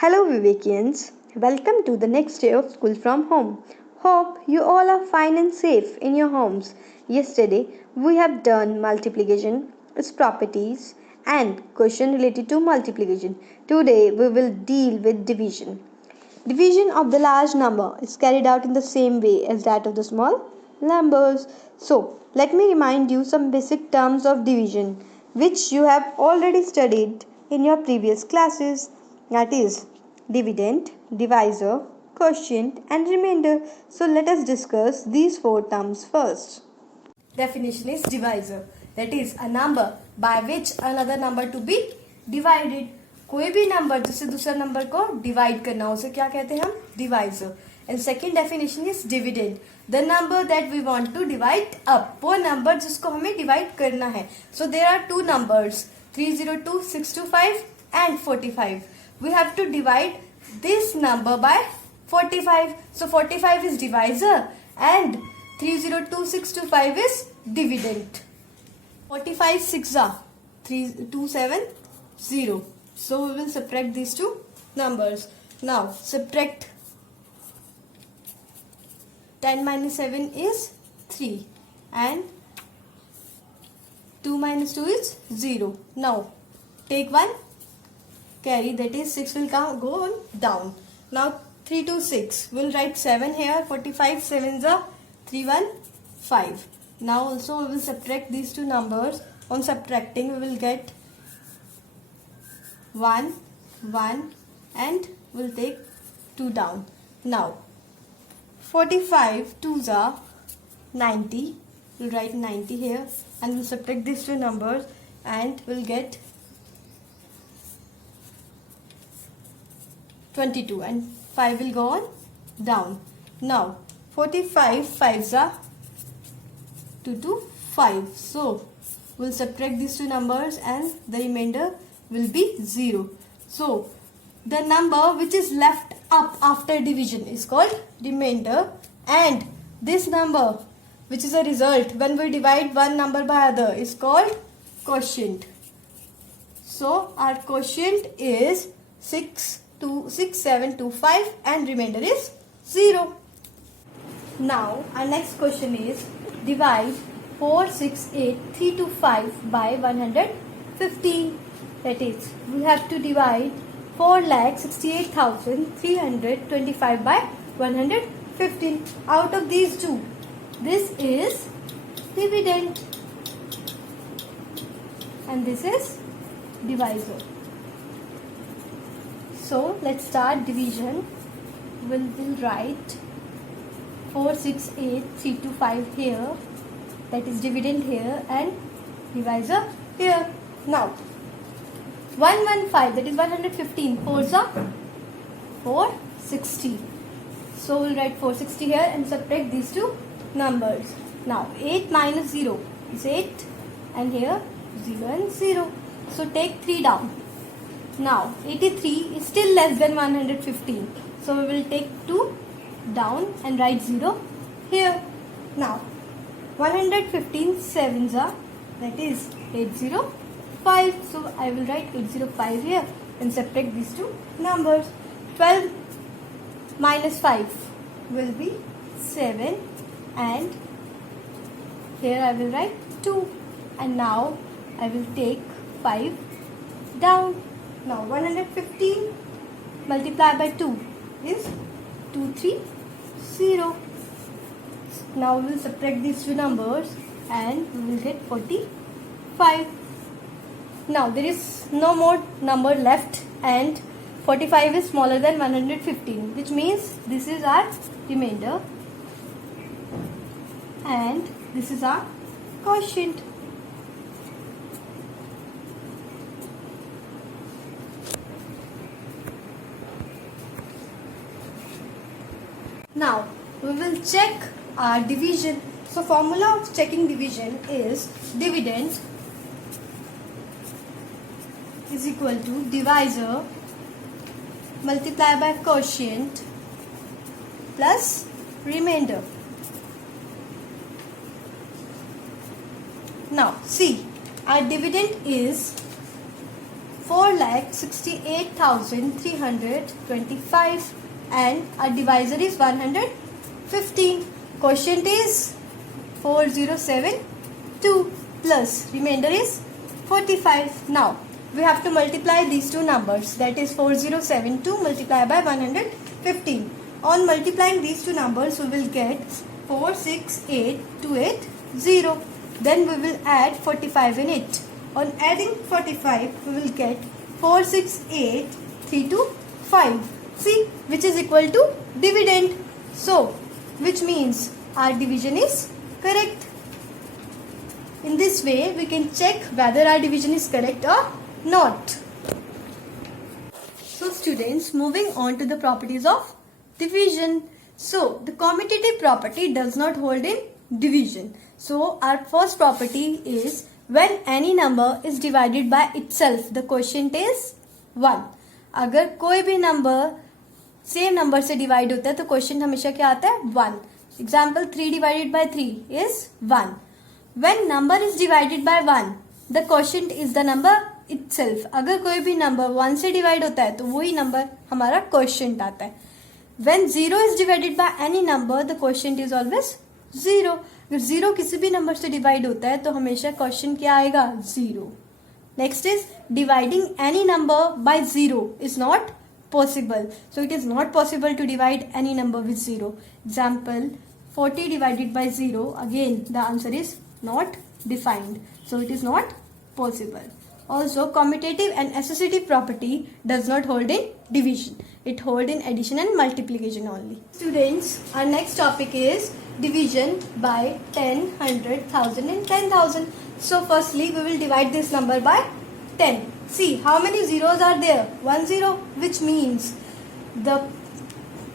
Hello Vivekians, welcome to the next day of school from home. Hope you all are fine and safe in your homes. Yesterday we have done multiplication, its properties and question related to multiplication. Today we will deal with division. Division of the large number is carried out in the same way as that of the small numbers. So, let me remind you some basic terms of division which you have already studied in your previous classes, that is dividend, divisor, quotient and remainder. So, let us discuss these four terms first. Definition is divisor, that is a number by which another number to be divided. कोई भी number जिससे दूसरा number को divide करना उसे क्या कहते हैं हम divisor. And second definition is dividend, the number that we want to divide up, वो नंबर जिसको हमें डिवाइड करना है. So there are two numbers 302, 625 and 45. We have to divide this number by 45. So 45 is divisor and 302625 is dividend. 45 6 are 3270. So we will subtract these two numbers. Now subtract 10 minus 7 is 3 and 2 minus 2 is 0. Now take one carry, that is 6 will go on down. Now 3 to 6, we'll write 7 here. 45 7s are 315. Now also we will subtract these two numbers. On subtracting we will get 1 1 and we'll take 2 down. Now 45 2s are 90. We'll write 90 here and we'll subtract these two numbers and we'll get 22 and 5 will go on down. Now 45 5s are 2 to 5. So we'll subtract these two numbers and the remainder will be 0. So the number which is left up after division is called remainder, and this number which is a result when we divide one number by other is called quotient. So our quotient is 6725 and remainder is 0. Now our next question is divide 468325 by 115. That is, we have to divide 4,68,325 by 115. Out of these two, this is dividend and this is divisor. So let's start division. We'll write 468325 here, that is dividend here and divisor here. Now 115, that is 115, 4s are 460. So we'll write 460 here and subtract these two numbers. Now 8 minus 0 is 8 and here 0 and 0. So take 3 down. Now 83 is still less than 115. So we will take 2 down and write 0 here. Now 115 7s are, that is 805. So I will write 805 here and subtract these two numbers. 12 minus 5 will be 7 and here I will write 2, and now I will take 5 down. Now 115 multiplied by 2 is 230. Now we will subtract these two numbers and we will get 45. Now there is no more number left and 45 is smaller than 115, which means this is our remainder and this is our quotient. Now we will check our division. So formula of checking division is dividend is equal to divisor multiplied by quotient plus remainder. Now see, our dividend is 4,68,325 and our divisor is 115. Quotient is 4072 plus remainder is 45. Now we have to multiply these two numbers, that is 4072 multiplied by 115. On multiplying these two numbers we will get 468280. Then we will add 45 in it. On adding 45 we will get 468325. See, which is equal to dividend. So which means our division is correct. In this way we can check whether our division is correct or not. So students, moving on to the properties of division. So the commutative property does not hold in division. So our first property is when any number is divided by itself, the quotient is 1. अगर कोई भी number same number से divide होता है तो question हमेशा क्या आता है 1. Example 3 divided by 3 is 1. When number is divided by 1, the quotient is the number itself. अगर कोई भी नंबर 1 से डिवाइड होता है तो वही नंबर हमारा क्वोशिएंट आता है. When 0 is divided by any number, the quotient is always 0. अगर 0 किसी भी नंबर से डिवाइड होता है तो हमेशा क्वोशिएंट क्या आएगा 0. Next is dividing any number by 0 is not possible. So it is not possible to divide any number with 0. Example 40 divided by 0. Again the answer is not defined. So it is not possible. Also commutative and associative property does not hold in division. It holds in addition and multiplication only. Students, our next topic is division by 10, 100, 1000 and 10,000. So firstly we will divide this number by 10. See how many zeros are there? 1 0, which means the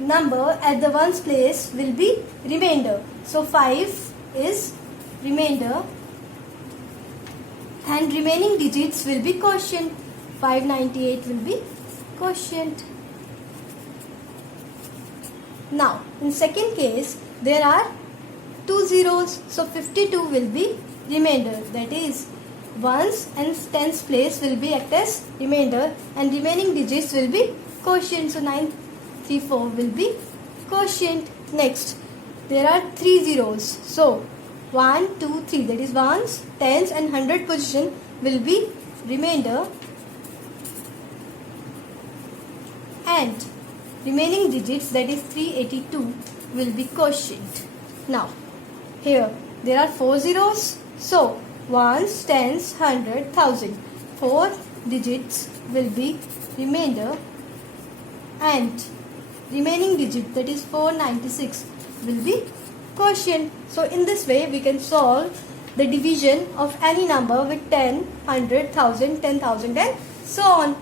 number at the ones place will be remainder. So 5 is remainder and remaining digits will be quotient. 598 will be quotient. Now in second case there are 2 zeros, so 52 will be remainder, that is ones and tens place will be act as remainder and remaining digits will be quotient. So 934 will be quotient. Next there are 3 zeros, so 1 2 3, that is ones, tens and 100 position will be remainder and remaining digits, that is 382 will be quotient. Now here there are 4 zeros, so ones, tens, 100, 1000. 4 digits will be remainder and remaining digit, that is 496 will be quotient. So in this way we can solve the division of any number with 10, 100, 1000, 10,000 and so on.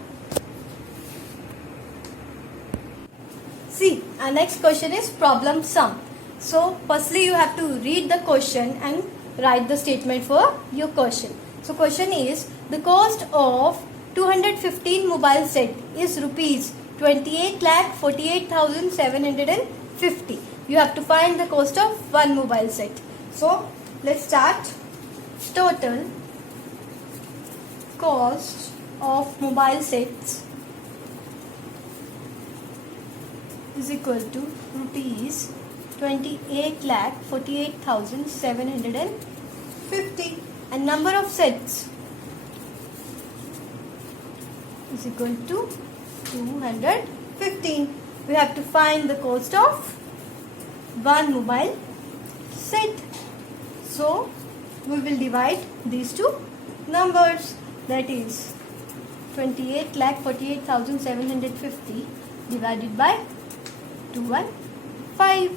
See, our next question is problem sum. So firstly you have to read the question and write the statement for your question. So question is, the cost of 215 mobile set is rupees 28,48,750. You have to find the cost of one mobile set. So let's start. Total cost of mobile sets is equal to rupees 28,48,750 and number of sets is equal to 215. We have to find the cost of one mobile set. So we will divide these two numbers, that is 28,48,750 divided by 215.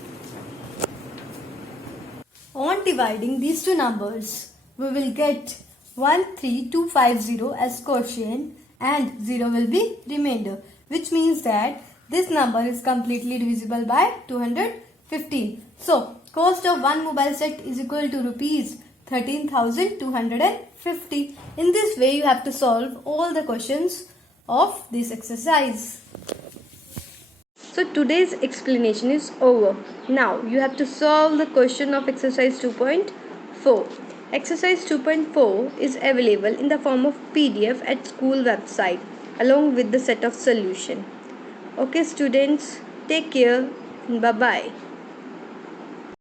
On dividing these two numbers, we will get 13250 as quotient and 0 will be remainder, which means that this number is completely divisible by 215. So cost of one mobile set is equal to rupees 13,250. In this way you have to solve all the questions of this exercise. So today's explanation is over. Now you have to solve the question of exercise 2.4. Exercise 2.4 is available in the form of PDF at school website along with the set of solution. Okay students, take care and bye bye.